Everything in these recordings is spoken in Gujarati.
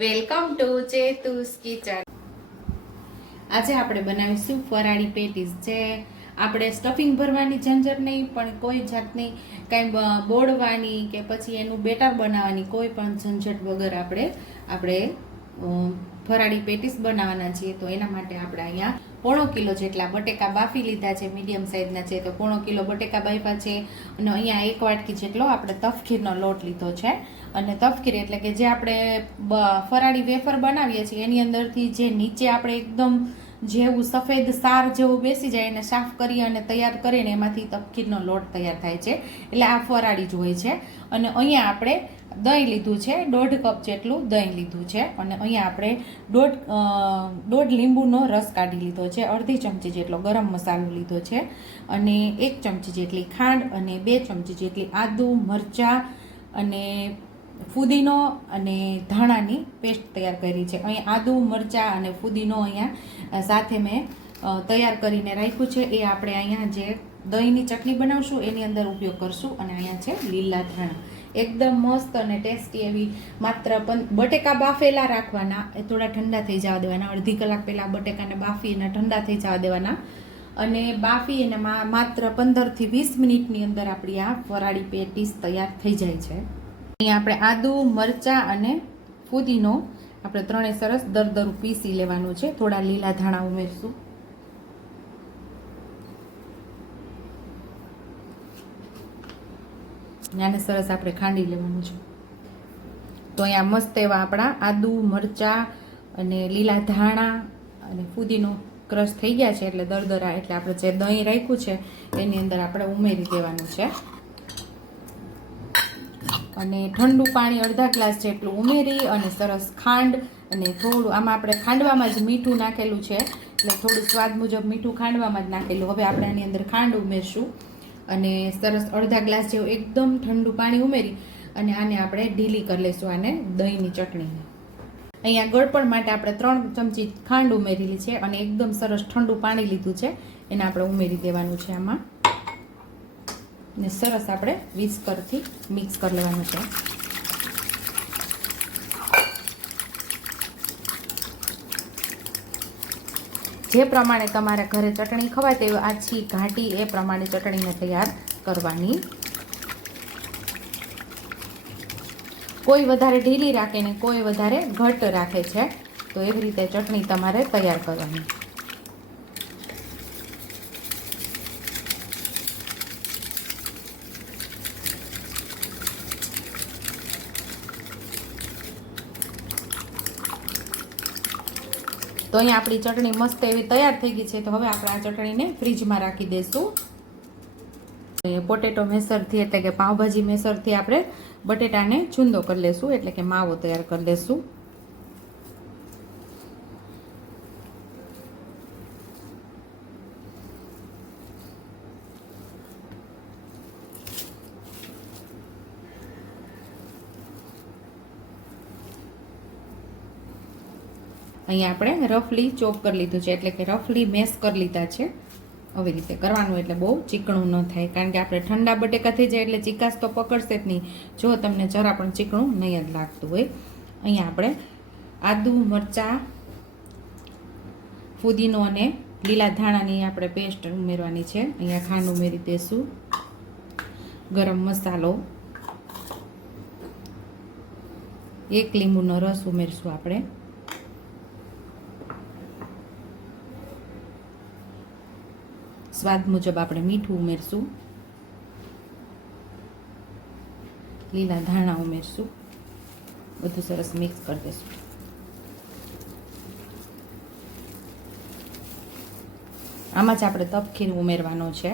Welcome to ચેતુસ kitchen. આજે આપણે બનાવીશું ફરાળી પેટીસ જે આપણે સ્ટફિંગ ભરવાની ઝંઝટ નહીં, પણ કોઈ જાતની કાંઈ બોળવાની કે પછી એનું બેટર બનાવવાની કોઈ પણ ઝંઝટ વગર આપણે આપણે ફરાળી પેટીસ બનાવવાના છીએ. તો એના માટે આપણે અહીંયા પોણો કિલો જેટલા બટેકા બાફી લીધા છે મીડિયમ સાઇઝના છે, તો પોણો કિલો બટેકા બાફ્યા છે. અને અહીંયા એક વાટકી જેટલો આપણે તફખીરનો લોટ લીધો છે. અને તફકીર એટલે કે જે આપણે ફરાળી વેફર બનાવીએ છીએ, એની અંદરથી જે નીચે આપણે એકદમ જેવું સફેદ સાર જેવું બેસી જાય એને સાફ કરી અને તૈયાર કરીને એમાંથી તપકીરનો લોટ તૈયાર થાય છે. એટલે આ ફરાળી જ હોય છે. અને અહીંયા આપણે દહીં લીધું છે, દોઢ કપ જેટલું દહીં લીધું છે. અને અહીંયા આપણે દોઢ દોઢ લીંબુનો રસ કાઢી લીધો છે, અડધી ચમચી જેટલો ગરમ મસાલો લીધો છે. અને એક ચમચી જેટલી ખાંડ અને બે ચમચી જેટલી આદુ, મરચાં અને ફુદીનો અને ધાણાની પેસ્ટ તૈયાર કરી છે. અહીં આદુ, મરચાં અને ફુદીનો અહીંયા સાથે મેં તૈયાર કરીને રાખ્યું છે. એ આપણે અહીંયા જે દહીંની ચટણી બનાવશું, એની અંદર ઉપયોગ કરશું અને અહીંયા છે લીલા ધાણા. એકદમ મસ્ત અને ટેસ્ટી એવી માત્ર બટેકા બાફેલા રાખવાના, એ થોડા ઠંડા થઈ જવા દેવાના. અડધી કલાક પહેલાં બટેકાને બાફી અને ઠંડા થઈ જવા દેવાના. અને બાફી અને માત્ર પંદરથી વીસ મિનિટની અંદર આપણી આ ફરાળી પેટીસ તૈયાર થઈ જાય છે. અહીંયા આપણે આદુ, મરચાં અને ફુદીનો આપણે ત્રણે સરસ દરદરું પીસી લેવાનું છે. થોડા લીલા ધાણા ઉમેરશું. આને સરસ આપણે ખાંડી લેવાનું છે. તો અહીંયા મસ્ત એવા આપણા આદુ, મરચાં અને લીલા ધાણા અને ફુદીનો ક્રશ થઈ ગયા છે એટલે દરદરા એટલે આપણે જે દહીં રાખ્યું છે, એની અંદર આપણે ઉમેરી દેવાનું છે. અને ઠંડુ પાણી અડધા ગ્લાસ જેટલું ઉમેરી અને સરસ ખાંડ અને થોડું, આમાં આપણે ખાંડવામાં જ મીઠું નાખેલું છે. એટલે થોડું સ્વાદ મુજબ મીઠું ખાંડવામાં જ નાખેલું. હવે આપણે આની અંદર ખાંડ ઉમેરશું. અને સરસ અડધા ગ્લાસ જેવું એકદમ ઠંડુ પાણી ઉમેરી અને આને આપણે ઢીલી કરી લઈશું આને દહીંની ચટણીને. અહીંયા ગળપણ માટે આપણે ત્રણ ચમચી ખાંડ ઉમેરેલી છે અને એકદમ સરસ ઠંડુ પાણી લીધું છે. એને આપણે ઉમેરી દેવાનું છે આમાં. ને સરસ આપણે વિસ્કરથી મિક્સ કરી લેવાનું છે. જે પ્રમાણે તમારા ઘરે ચટણી ખવાય તેવી આછી ઘાટી એ પ્રમાણે ચટણીને તૈયાર કરવાની. કોઈ વધારે ઢીલી રાખે ને કોઈ વધારે ઘટ રાખે છે, તો એવી રીતે ચટણી તમારે તૈયાર કરવાની. તો અહીંયા આપણી ચટણી મસ્ત એવી તૈયાર થઈ ગઈ છે. તો હવે આપણે આ ચટણીને ફ્રીજમાં રાખી દઈશું પોટેટો મેસરથી એટલે કે પાઉંભાજી મેસરથી આપણે બટેટાને ચૂંદો કરી લેશું, એટલે કે માવો તૈયાર કરી લેશું. અહીંયા આપણે રફલી ચોપ કરી લીધું છે. એટલે કે રફલી મેસ કરી લીધા છે. આવી રીતે કરવાનું એટલે બહુ ચીકણું ન થાય. કારણ કે આપણે ઠંડા બટેકા થઈ જાય એટલે ચીકાશ તો પકડશે જ નહીં. જો તમને જરા પણ ચીકણું નહીં જ લાગતું હોય. અહીંયા આપણે આદુ, મરચાં, ફુદીનો અને લીલા ધાણાની આપણે પેસ્ટ ઉમેરવાની છે. અહીંયા ખાંડ ઉમેરી દઈશું ગરમ મસાલો. એક લીંબુનો રસ ઉમેરશું આપણે. સ્વાદ મુજબ આપણે મીઠું ઉમેરશું. લીલા ધાણા ઉમેરશું. બધું સરસ મિક્સ કરી દઈશું આમાં જ આપણે તપખીર ઉમેરવાનો છે.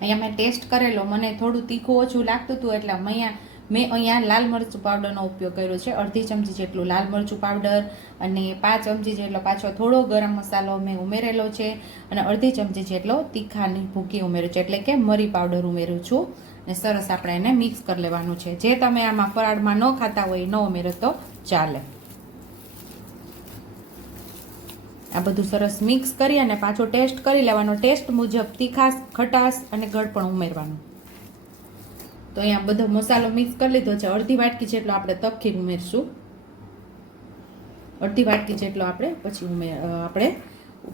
અહીંયા મેં ટેસ્ટ કરેલો, મને થોડું તીખું ઓછું લાગતું હતું એટલે અહીંયા મેં અહીંયા લાલ મરચું પાવડરનો ઉપયોગ કર્યો છે. અડધી ચમચી જેટલું લાલ મરચું પાવડર અને પાંચ ચમચી જેટલો પાછો થોડો ગરમ મસાલો મેં ઉમેરેલો છે અને અડધી ચમચી જેટલો તીખાની ભૂકી ઉમેર્યું છે. એટલે કે મરી પાવડર ઉમેરું છું અને સરસ આપણે એને મિક્સ કરી લેવાનું છે. જે તમે આમાં ફરાળમાં ન ખાતા હોય, ન ઉમેરો તો ચાલે. આ બધું સરસ મિક્સ કરી અને પાછો ટેસ્ટ કરી લેવાનો. ટેસ્ટ મુજબ તીખાશ, ખટાશ અને ગળપણ ઉમેરવાનું. તો અહીંયા બધો મસાલો મિક્સ કરી લીધો છે. અડધી વાટકી જેટલો આપણે તપખીર ઉમેરશું. અડધી વાટકી જેટલો આપણે પછી ઉમેર અ, આપણે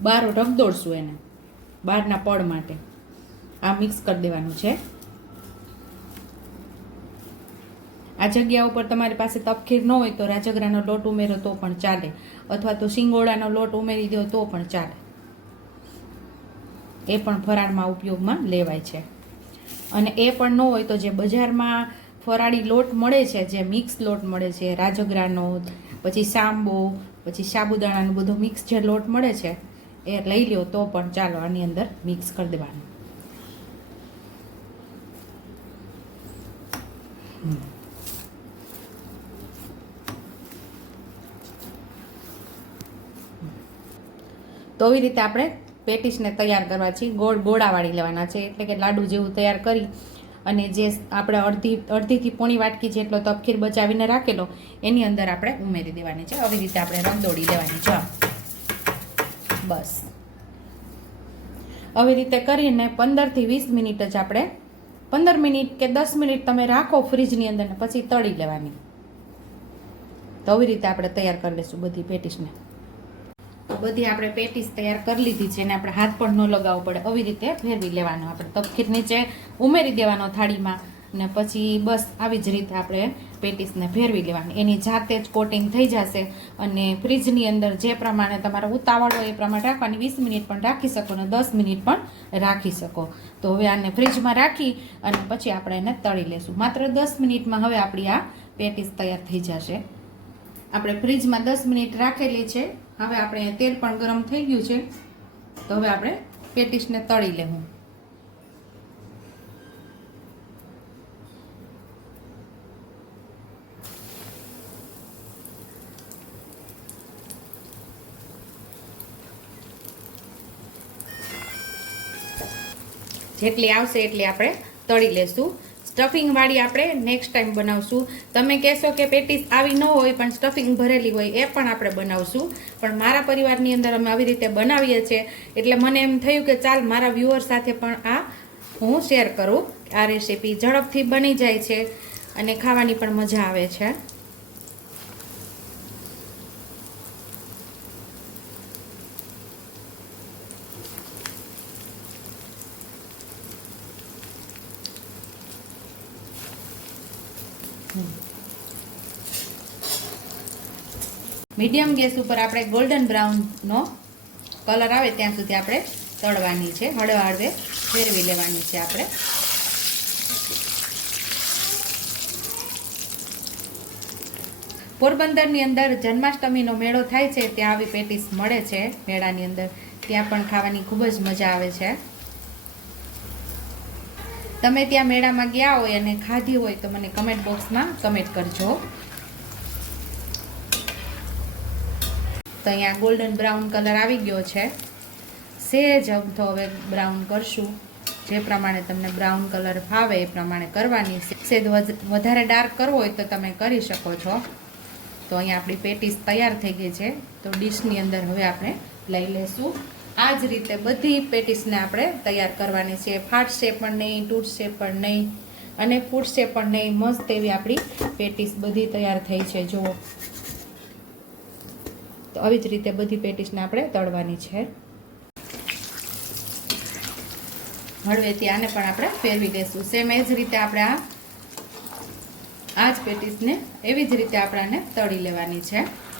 બાર રગદોડશું એને બારના પડ માટે. આ મિક્સ કરી દેવાનું છે. આ જગ્યા ઉપર તમારી પાસે તપખીર ન હોય તો રાજગરાનો લોટ ઉમેરો તો પણ ચાલે. અથવા તો શિંગોડાનો લોટ ઉમેરી દો તો પણ ચાલે. એ પણ ફરાળમાં ઉપયોગમાં લેવાય છે. અને એ પણ ન હોય તો જે બજારમાં ફરાળી લોટ મળે છે, જે મિક્સ લોટ મળે છે, રાજગરાનો, પછી સાંબો, પછી સાબુદાણાનો બધો મિક્સ જે લોટ મળે છે, એ લઈ લ્યો તો પણ ચાલો આની અંદર મિક્સ કરી દેવાનું. તો એવી રીતે આપણે પેટીસને તૈયાર કરવા છે. ગોળ ગોળાવાળી લેવાના છે. એટલે કે લાડુ જેવું તૈયાર કરી અને જે આપણે અડધી, અડધીથી પોણી વાટકી જેટલો તપખીર બચાવીને રાખેલો, એની અંદર આપણે ઉમેરી દેવાની છે. આવી રીતે આપણે રંગદોડી લેવાની છે. બસ. આવી રીતે કરીને પંદરથી વીસ મિનિટ જ આપણે, પંદર મિનિટ કે દસ મિનિટ તમે રાખો ફ્રીજની અંદર ને પછી તળી લેવાની. તો આવી રીતે આપણે તૈયાર કરી લઈશું બધી પેટીસને બધી આપણે પેટીસ તૈયાર કરી લીધી છે અને આપણે હાથ પણ ન લગાવવો પડે. આવી રીતે ફેરવી લેવાનો આપણે. તપકીર નીચે ઉમેરી દેવાનો થાળીમાં ને પછી બસ આવી જ રીતે આપણે પેટીસને ફેરવી લેવાની. એની જાતે જ કોટિંગ થઈ જશે અને ફ્રીજની અંદર જે પ્રમાણે તમારે ઉતાવળ હોય એ પ્રમાણે રાખવાની. વીસ મિનિટ પણ રાખી શકો અને દસ મિનિટ પણ રાખી શકો. તો હવે આને ફ્રીજમાં રાખી અને પછી આપણે એને તળી લેશું. માત્ર દસ મિનિટમાં હવે આપણી આ પેટીસ તૈયાર થઈ જશે. આપણે ફ્રીજમાં દસ મિનિટ રાખેલી છે. હવે આપણે તેલ પણ ગરમ થઈ ગયું છે. તો હવે આપણે પેટીસને તળી લેવું. જેટલી આવશે એટલી આપણે તળી લેશું. સ્ટફિંગ વાળી આપણે નેક્સ્ટ ટાઈમ બનાવશું. તમે કહેશો કે પેટીસ આવી ન હોય, પણ સ્ટફિંગ ભરેલી હોય, એ પણ આપણે બનાવશું. પણ મારા પરિવારની અંદર અમે આવી રીતે બનાવીએ છીએ. એટલે મને એમ થયું કે ચાલ મારા વ્યુઅર સાથે પણ આ હું શેર કરું આ રેસીપી ઝડપથી બની જાય છે અને ખાવાની પણ મજા આવે છે. મીડિયમ ગેસ ઉપર આપણે ગોલ્ડન બ્રાઉનનો કલર આવે ત્યાં સુધી આપણે તળવાની છે. હળવે હળવે ફેરવી લેવાની છે આપણે. પોરબંદરની અંદર જન્માષ્ટમીનો મેળો થાય છે, ત્યાં આવી પેટીસ મળે છે મેળાની અંદર. ત્યાં પણ ખાવાની ખૂબ જ મજા આવે છે. તમે ત્યાં મેળામાં ગયા હોય અને ખાધી હોય તો મને કમેન્ટ બોક્સમાં કમેન્ટ કરજો. તો અહીંયા ગોલ્ડન બ્રાઉન કલર આવી ગયો છે. સેજ અમથો હવે બ્રાઉન કરશું. જે પ્રમાણે તમને બ્રાઉન કલર ફાવે એ પ્રમાણે કરવાની. સેજ વધ- વધારે ડાર્ક કરવો હોય તો તમે કરી શકો છો. તો અહીંયા આપણી પેટીસ તૈયાર થઈ ગઈ છે. તો ડીશની અંદર હવે આપણે લઈ લેશું. આ જ રીતે બધી પેટીસને આપણે તૈયાર કરવાની છે. ફાટશે પણ નહીં તૂટશે પણ નહીં અને ફૂટશે પણ નહીં. મસ્ત એવી આપણી પેટીસ બધી તૈયાર થઈ છે. જુઓ. તો આવી જ રીતે બધી પેટીસને આપણે તળવાની છે. હળવેથી આને પણ આપણે ફેરવી દઈશું સેમ એ જ રીતે આપણે આ આ જ પેટીસને એવી જ રીતે આપણાને તળી લેવાની છે.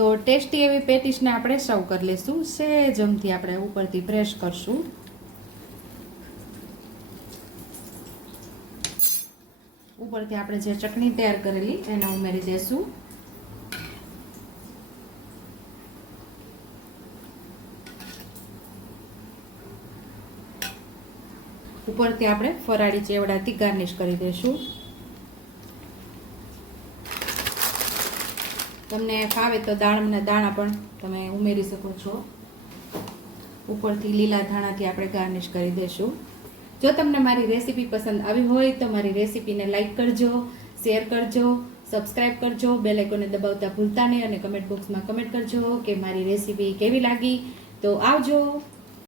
તો ટેસ્ટી એવી પેટીસને આપણે સર્વ કરી લઈશું સેજમથી આપણે ઉપરથી પ્રેસ કરશું. ઉપરથી આપણે જે ચટણી તૈયાર કરેલી, એને ઉમેરી દઈશું ઉપરથી આપણે ફરાળી ચેવડાથી ગાર્નિશ કરી દઈશું તમને ફાવે તો દાળના દાણા પણ તમે ઉમેરી શકો છો. ઉપરથી લીલા ધાણાથી આપણે ગાર્નિશ કરી દઈશું. જો તમને મારી રેસીપી પસંદ આવી હોય તો મારી રેસીપીને લાઇક કરજો, શેર કરજો, સબસ્ક્રાઇબ કરજો, બેલ આઇકોને દબાવતા ભૂલતા નહીં અને કમેન્ટ બોક્સમાં કમેન્ટ કરજો કે મારી રેસીપી કેવી લાગી. તો આવજો.